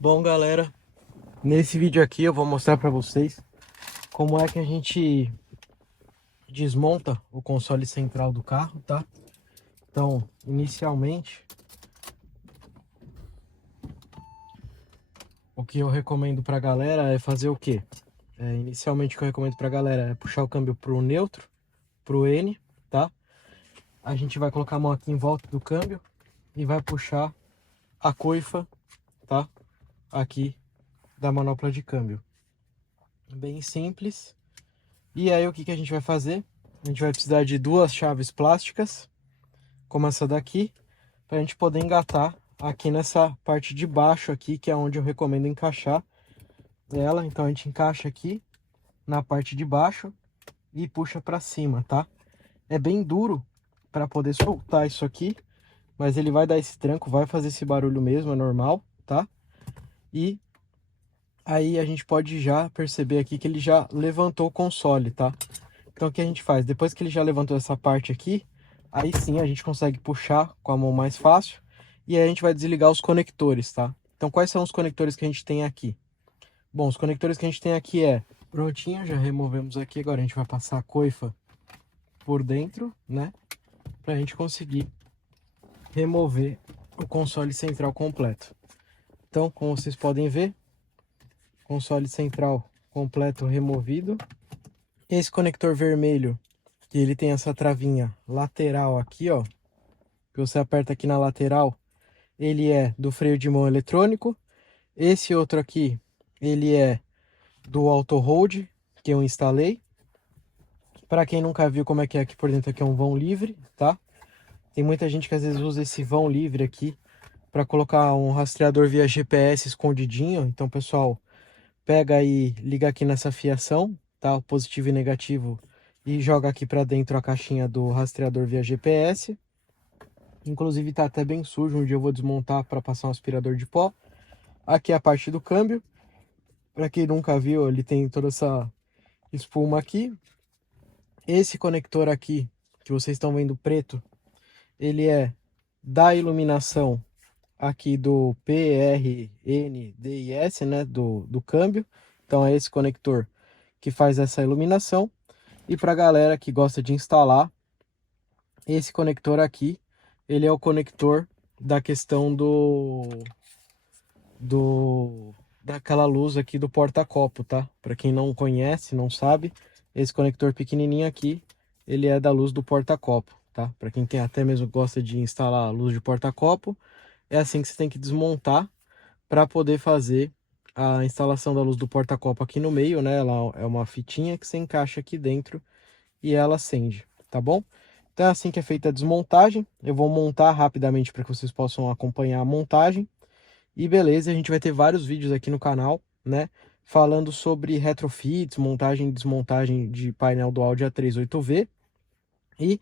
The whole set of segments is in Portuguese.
Bom, galera, nesse vídeo aqui eu vou mostrar para vocês como é que a gente desmonta o console central do carro, tá? Então, inicialmente, o que eu recomendo para a galera é fazer o quê? Inicialmente o que eu recomendo para a galera é puxar o câmbio pro neutro, pro N, tá? A gente vai colocar a mão aqui em volta do câmbio e vai puxar a coifa, tá? Aqui da manopla de câmbio. Bem simples. E aí o que a gente vai fazer? A gente vai precisar de duas chaves plásticas, como essa daqui, para a gente poder engatar aqui nessa parte de baixo aqui, que é onde eu recomendo encaixar ela. Então a gente encaixa aqui na parte de baixo e puxa para cima, tá? É bem duro para poder soltar isso aqui, mas ele vai dar esse tranco, vai fazer esse barulho mesmo, é normal, tá? E aí a gente pode já perceber aqui que ele já levantou o console, tá? Então o que a gente faz? Depois que ele já levantou essa parte aqui, aí sim a gente consegue puxar com a mão mais fácil. E aí a gente vai desligar os conectores, tá? Então quais são os conectores que a gente tem aqui? Bom, os conectores que a gente tem aqui é... Prontinho, já removemos aqui. Agora a gente vai passar a coifa por dentro, né? Pra gente conseguir remover o console central completo. Então, como vocês podem ver, console central completo removido. Esse conector vermelho, que ele tem essa travinha lateral aqui, ó, que você aperta aqui na lateral, ele é do freio de mão eletrônico. Esse outro aqui, ele é do auto hold, que eu instalei. Para quem nunca viu como é que é aqui por dentro, aqui é um vão livre, tá? Tem muita gente que às vezes usa esse vão livre aqui para colocar um rastreador via GPS escondidinho. Então, pessoal, pega e liga aqui nessa fiação, tá? O positivo e negativo, e joga aqui para dentro a caixinha do rastreador via GPS. Inclusive tá até bem sujo, um dia eu vou desmontar para passar um aspirador de pó. Aqui é a parte do câmbio. Para quem nunca viu, ele tem toda essa espuma aqui. Esse conector aqui, que vocês estão vendo preto, ele é da iluminação aqui do PRNDIS, né, do câmbio. Então é esse conector que faz essa iluminação. E para a galera que gosta de instalar, esse conector aqui, ele é o conector da questão daquela luz aqui do porta-copo, tá? Para quem não conhece, não sabe, esse conector pequenininho aqui, ele é da luz do porta-copo, tá? Para quem tem, até mesmo gosta de instalar a luz de porta-copo, é assim que você tem que desmontar para poder fazer a instalação da luz do porta-copo aqui no meio, né? Ela é uma fitinha que você encaixa aqui dentro e ela acende, tá bom? Então é assim que é feita a desmontagem. Eu vou montar rapidamente para que vocês possam acompanhar a montagem. E beleza, a gente vai ter vários vídeos aqui no canal, né? Falando sobre retrofits, montagem e desmontagem de painel do Audi A3 8V. E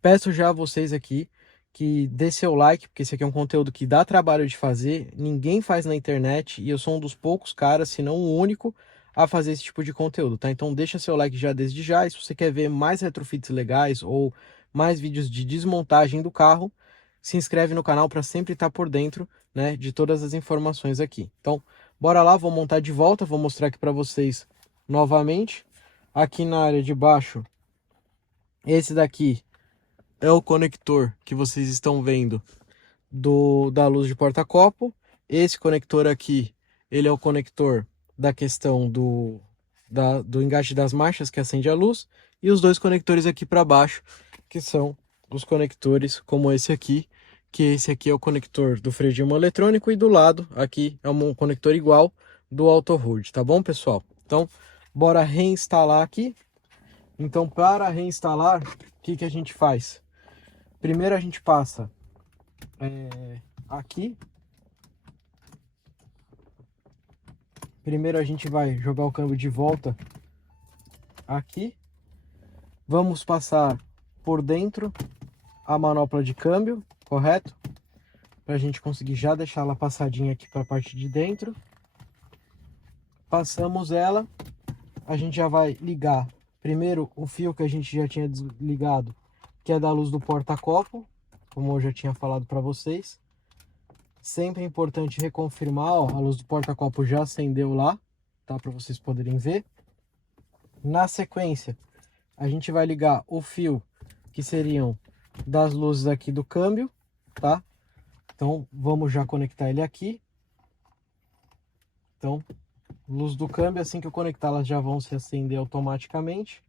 peço já a vocês aqui que dê seu like, porque esse aqui é um conteúdo que dá trabalho de fazer, ninguém faz na internet e eu sou um dos poucos caras, se não o único, a fazer esse tipo de conteúdo, tá? Então deixa seu like já desde já, e se você quer ver mais retrofits legais ou mais vídeos de desmontagem do carro, se inscreve no canal para sempre estar por dentro, né, de todas as informações aqui. Então, bora lá, vou montar de volta, vou mostrar aqui para vocês novamente. Aqui na área de baixo, esse daqui é o conector que vocês estão vendo da luz de porta-copo. Esse conector aqui, ele é o conector da questão do engate das marchas que acende a luz. E os dois conectores aqui para baixo, que são os conectores como esse aqui, que esse aqui é o conector do freio de mão eletrônico e do lado aqui é um conector igual do auto hold, tá bom, pessoal? Então, bora reinstalar aqui. Então, para reinstalar, o que a gente faz? Primeiro a gente passa aqui. Primeiro a gente vai jogar o câmbio de volta aqui. Vamos passar por dentro a manopla de câmbio, correto? Para a gente conseguir já deixar ela passadinha aqui para a parte de dentro. Passamos ela. A gente já vai ligar primeiro o fio que a gente já tinha desligado, que é da luz do porta-copo, como eu já tinha falado para vocês. Sempre é importante reconfirmar, ó, a luz do porta-copo já acendeu lá, tá? Para vocês poderem ver. Na sequência, a gente vai ligar o fio que seriam das luzes aqui do câmbio, tá? Então, vamos já conectar ele aqui. Então, luz do câmbio, assim que eu conectar, elas já vão se acender automaticamente.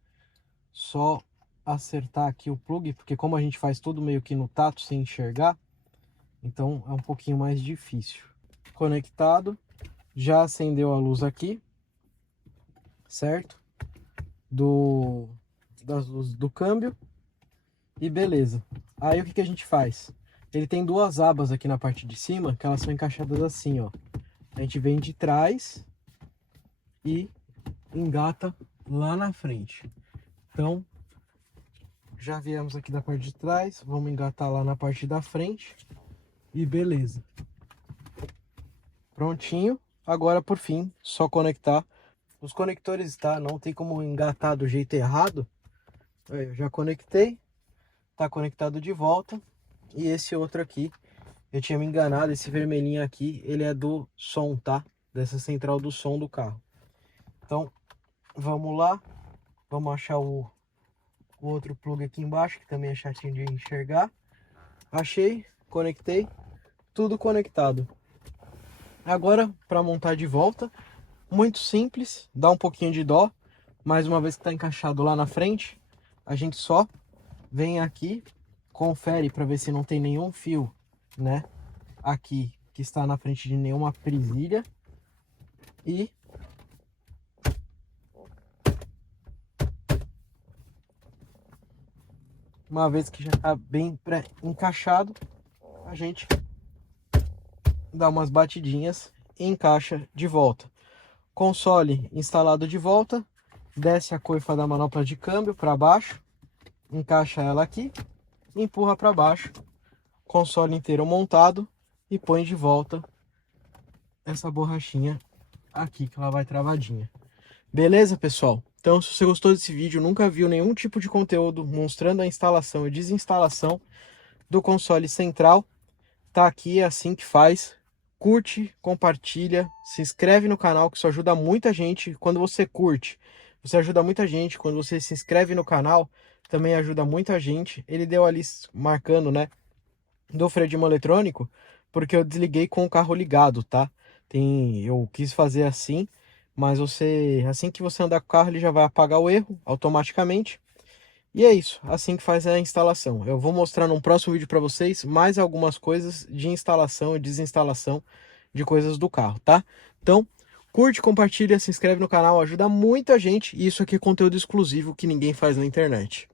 Só acertar aqui o plug, porque como a gente faz tudo meio que no tato, sem enxergar, então é um pouquinho mais difícil. Conectado, já acendeu a luz aqui, certo? Das luzes do câmbio. E beleza. Aí o que a gente faz? Ele tem duas abas aqui na parte de cima, que elas são encaixadas assim, ó. A gente vem de trás e engata lá na frente. Então, já viemos aqui da parte de trás, vamos engatar lá na parte da frente e beleza. Prontinho. Agora, por fim, só conectar os conectores, tá? Não tem como engatar do jeito errado. Eu já conectei, tá conectado de volta. E esse outro aqui, eu tinha me enganado, esse vermelhinho aqui, ele é do som, tá? Dessa central do som do carro. Então, vamos lá. Vamos achar o outro plug aqui embaixo, que também é chatinho de enxergar. Achei, conectei, tudo conectado. Agora, para montar de volta, muito simples, dá um pouquinho de dó. Mais uma vez que está encaixado lá na frente, a gente só vem aqui, confere para ver se não tem nenhum fio, né? Aqui que está na frente de nenhuma presilha. E uma vez que já está bem pré-encaixado, a gente dá umas batidinhas e encaixa de volta. Console instalado de volta, desce a coifa da manopla de câmbio para baixo, encaixa ela aqui, empurra para baixo, console inteiro montado e põe de volta essa borrachinha aqui que ela vai travadinha. Beleza, pessoal? Então, se você gostou desse vídeo, nunca viu nenhum tipo de conteúdo mostrando a instalação e desinstalação do console central, tá aqui, é assim que faz. Curte, compartilha, se inscreve no canal, que isso ajuda muita gente. Quando você curte, você ajuda muita gente. Quando você se inscreve no canal, também ajuda muita gente. Ele deu ali marcando, né, do freio de mão eletrônico, porque eu desliguei com o carro ligado, tá? Eu quis fazer assim, mas assim que você andar com o carro, ele já vai apagar o erro automaticamente. E é isso, assim que faz a instalação. Eu vou mostrar num próximo vídeo para vocês mais algumas coisas de instalação e desinstalação de coisas do carro, tá? Então, curte, compartilha, se inscreve no canal, ajuda muita gente. E isso aqui é conteúdo exclusivo que ninguém faz na internet.